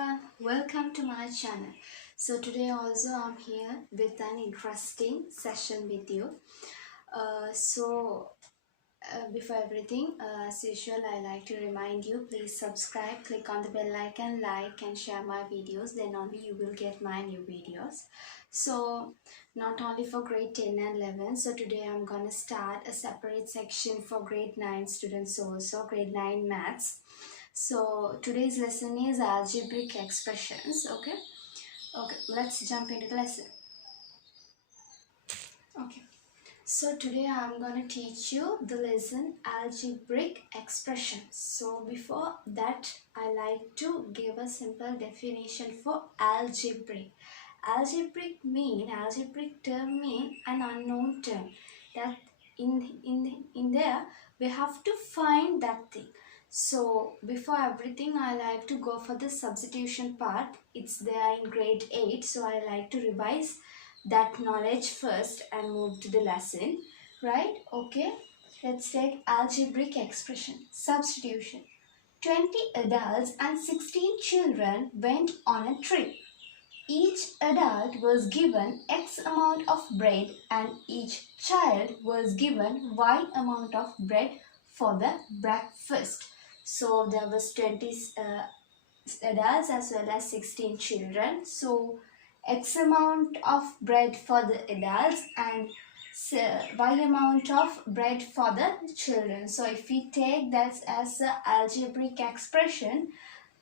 everyone, welcome to my channel. So today also I'm here with an interesting session with you. Before everything, as usual, I like to remind you, please subscribe, click on the bell icon, like and share my videos, then only you will get my new videos. So not only for grade 10 and 11, so today I'm gonna start a separate section for grade 9 students also, grade 9 maths. So today's lesson is algebraic expressions. Okay, let's jump into the lesson. Okay, so today I'm going to teach you the lesson algebraic expressions. So before that, I like to give a simple definition for algebraic. Algebraic term mean an unknown term, that in there we have to find that thing. So before everything, I like to go for the substitution part. It's there in grade 8, so I like to revise that knowledge first and move to the lesson, right? Okay, let's take algebraic expression. Substitution. 20 adults and 16 children went on a trip. Each adult was given X amount of bread and each child was given Y amount of bread for the breakfast. So there was 20 adults as well as 16 children. So X amount of bread for the adults and Y amount of bread for the children. So if we take that as an algebraic expression,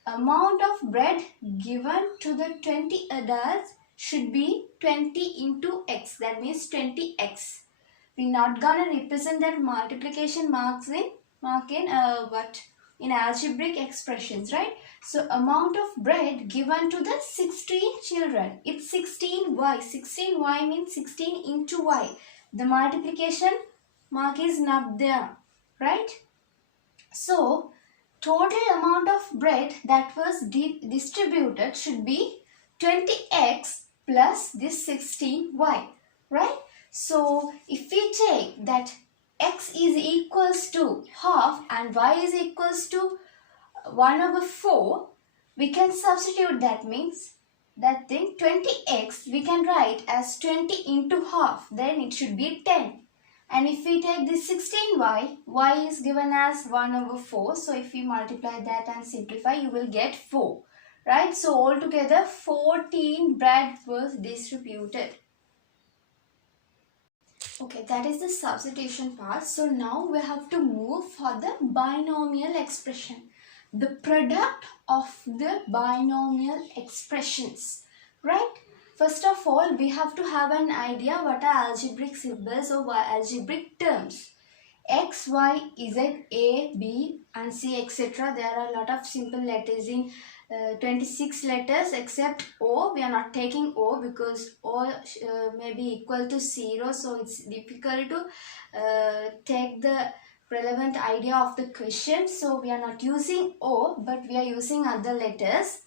amount of bread given to the 20 adults should be 20 into X. That means 20X. We're not gonna represent that multiplication mark in algebraic expressions, right? So amount of bread given to the 16 children, it's 16y. 16y means 16 into y. The multiplication mark is not there, right? So total amount of bread that was distributed should be 20x plus this 16y, right? So if we take that x is equals to half and y is equals to 1 over 4, we can substitute that means that thing 20x we can write as 20 into half, then it should be 10. And if we take this 16y, y is given as 1 over 4. So if we multiply that and simplify, you will get 4. Right? So altogether 14 bread was distributed. Okay, that is the substitution part. So now we have to move for the binomial expression. The product of the binomial expressions. Right? First of all, we have to have an idea what are algebraic symbols or algebraic terms. X, Y, Z, A, B and C, etc. There are a lot of simple letters in 26 letters except O. We are not taking O because O may be equal to 0. So it's difficult to take the relevant idea of the question. So we are not using O, but we are using other letters.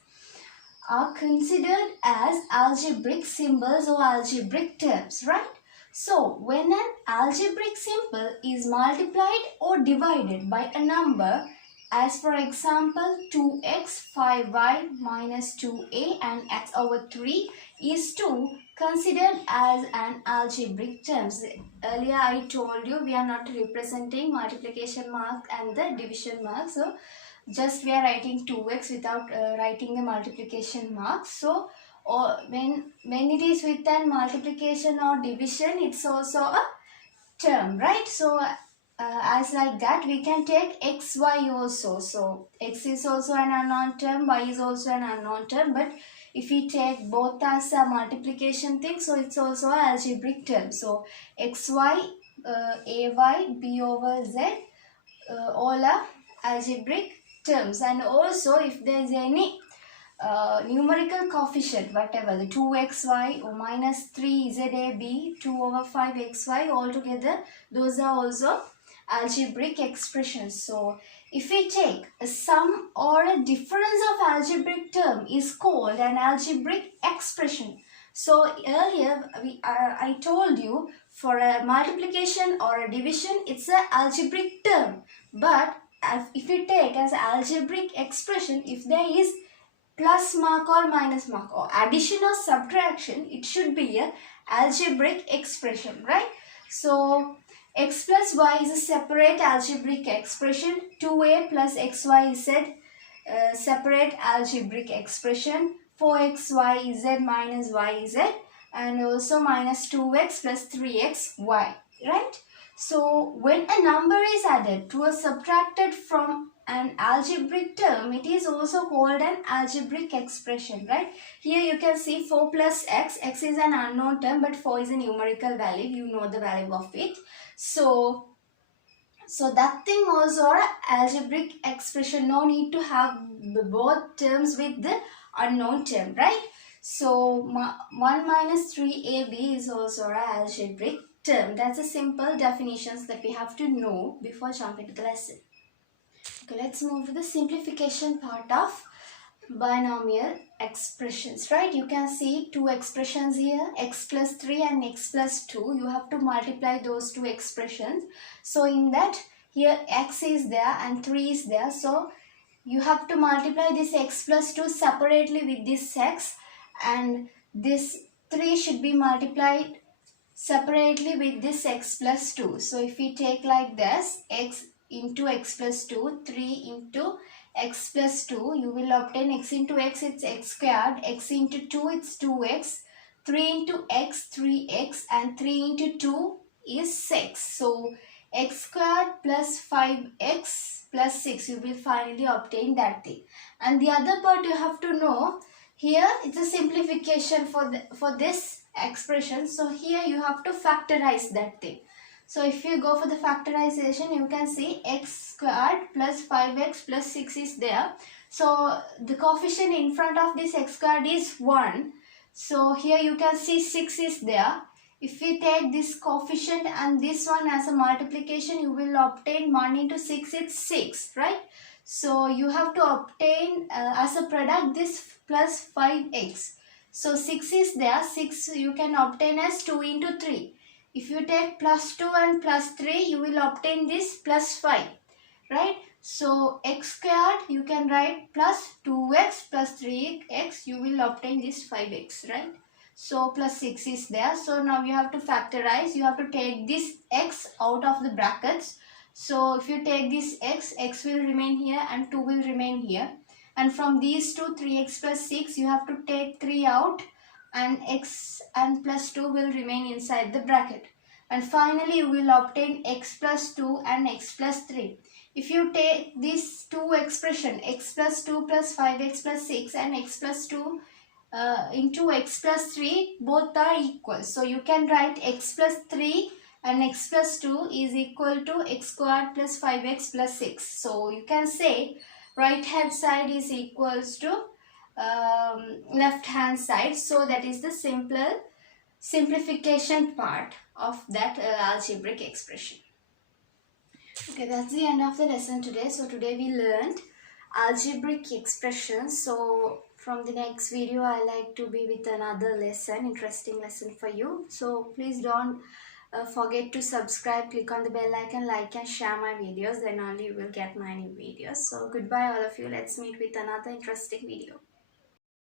Are considered as algebraic symbols or algebraic terms, right? So when an algebraic symbol is multiplied or divided by a number, as for example 2x, 5y minus 2a and x over 3 is 2, considered as an algebraic terms. Earlier I told you we are not representing multiplication mark and the division mark. So just we are writing 2x without writing the multiplication mark. So or when it is with an multiplication or division, it's also a term, right? So as like that we can take x, y also. So x is also an unknown term, y is also an unknown term, but if we take both as a multiplication thing, so it's also an algebraic term. So xy, ay, b over z, all are algebraic terms. And also if there is any numerical coefficient, whatever, the 2xy or minus 3zab, 2 over 5xy, altogether those are also algebraic expressions. So if we take a sum or a difference of algebraic term is called an algebraic expression. So earlier I told you for a multiplication or a division it's an algebraic term, but if we take as algebraic expression, if there is plus mark or minus mark, or addition or subtraction, it should be a algebraic expression, right? So x plus y is a separate algebraic expression. 2a plus xy is a separate algebraic expression. 4xyz minus yz, and also minus 2x plus 3xy, right? So when a number is added to or subtracted from an algebraic term, it is also called an algebraic expression, right? Here you can see 4 plus x. X is an unknown term, but 4 is a numerical value. You know the value of it. So that thing also are algebraic expression. No need to have both terms with the unknown term, right? So 1 minus 3ab is also an algebraic term. That's the simple definitions that we have to know before jumping to the lesson. Okay, let's move to the simplification part of binomial expressions, right? You can see two expressions here, x plus 3 and x plus 2. You have to multiply those two expressions. So in that, here x is there and 3 is there. So you have to multiply this x plus 2 separately with this x, and this 3 should be multiplied separately with this x plus 2. So if we take like this, x into x plus 2, 3 into x plus 2, you will obtain x into x, it's x squared, x into 2, it's 2x, 3 into x, 3x, and 3 into 2 is 6. So x squared plus 5x plus 6, you will finally obtain that thing. And the other part you have to know, here it's a simplification for this expression. So here you have to factorize that thing. So if you go for the factorization, you can see x squared plus 5x plus 6 is there. So the coefficient in front of this x squared is 1. So here you can see 6 is there. If we take this coefficient and this one as a multiplication, you will obtain 1 into 6 is 6, right? So you have to obtain as a product this plus 5x. So 6 is there, 6 you can obtain as 2 into 3. If you take plus 2 and plus 3, you will obtain this plus 5, right? So x squared, you can write plus 2x plus 3x, you will obtain this 5x, right? So plus 6 is there. So now you have to factorize. You have to take this x out of the brackets. So if you take this x, x will remain here and 2 will remain here. And from these two, 3x plus 6, you have to take 3 out, and x and plus 2 will remain inside the bracket. And finally you will obtain x plus 2 and x plus 3. If you take these two expression, x plus 2 plus 5x plus 6 and x plus 2 into x plus 3, both are equal. So you can write x plus 3 and x plus 2 is equal to x squared plus 5x plus 6. So you can say right hand side is equals to left hand side. So that is the simplification part of that algebraic expression. Okay, that's the end of the lesson today. So today we learned algebraic expressions. So from the next video I like to be with another lesson, interesting lesson for you. So please don't forget to subscribe, click on the bell icon, like and share my videos, then only you will get my new videos. So goodbye all of you. Let's meet with another interesting video.